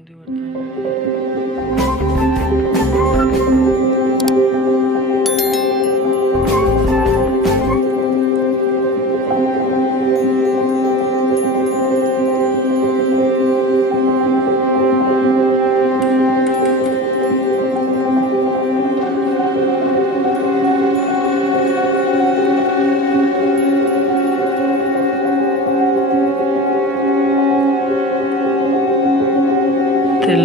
तेल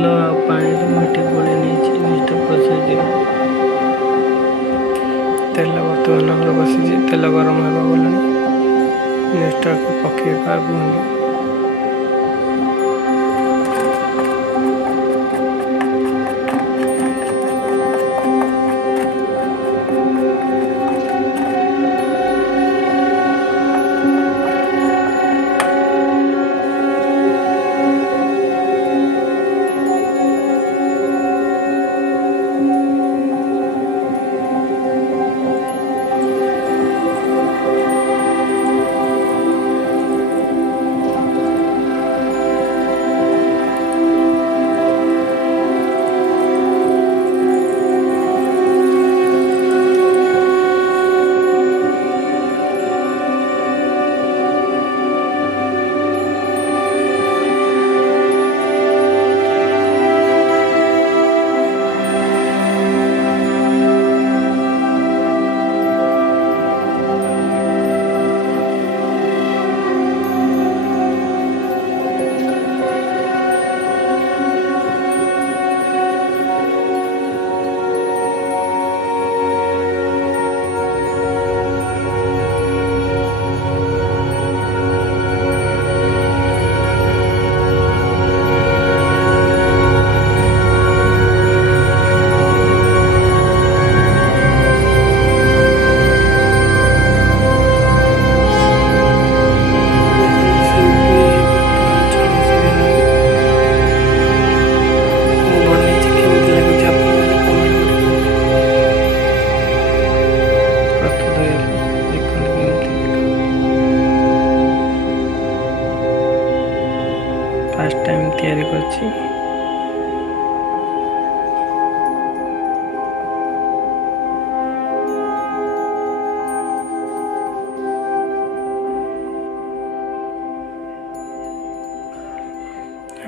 आ पानी मिठी गोली नहीं निष्ठ बसई तेल बर्तमान आम बसी तेल गरम होगा गला निष्ठा को पकेगा बुंदी फास्ट टाइम तैयारी करछि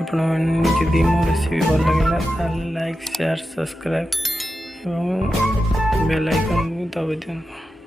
आपण जदि मो रेसिपी भल लगे लाइक शेयर सब्सक्राइब और बेल आइकन दबाई दियंतु।